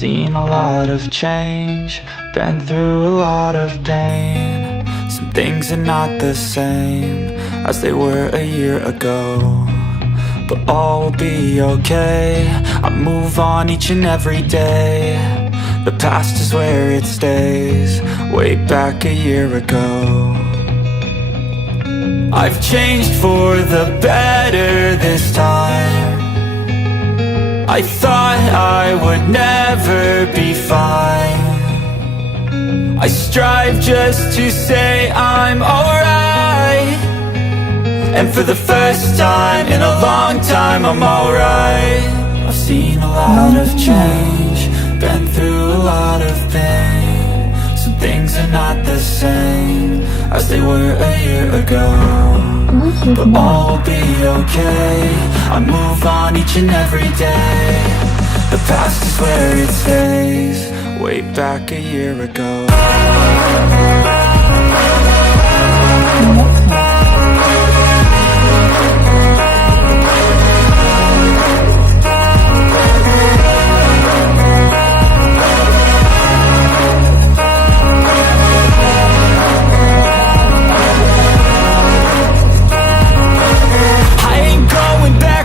seen a lot of change, been through a lot of pain. Some things are not the same as they were a year ago, but all will be okay. I move on each and every day. The past is where it stays, way back a year ago. I've changed for the better this time. I thought I would never be fine. I strive just to say I'm alright, and for the first time in a long time I'm alright. I've seen a lot of change, been through a lot of pain. Some things are not the same as they were a year ago, but all will be okay. I move on each and every day. The past is where it stays, way back a year ago.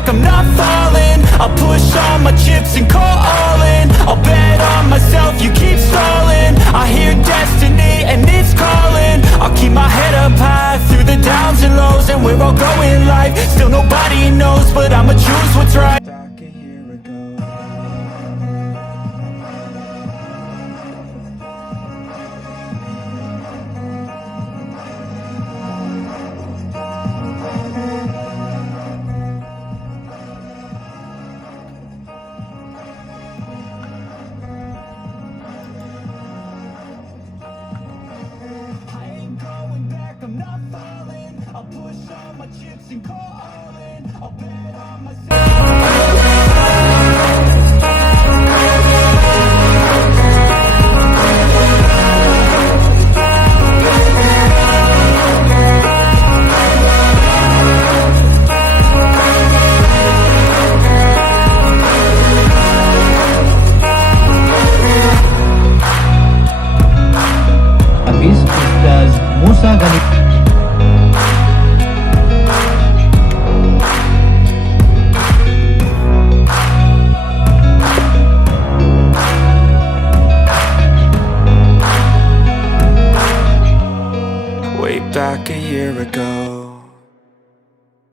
I'm not falling, I'll push all my chips and call all in. I'll bet on myself, you keep stalling. I hear destiny and it's calling. I'll keep my head up high through the downs and lows, and where I'll go in life, still nobody knows, but I'ma choose what's right. I'm not falling, I'll push all my chips and call all in. I'll bet on myself. Habis Ustaz Musa Gani way back a year ago.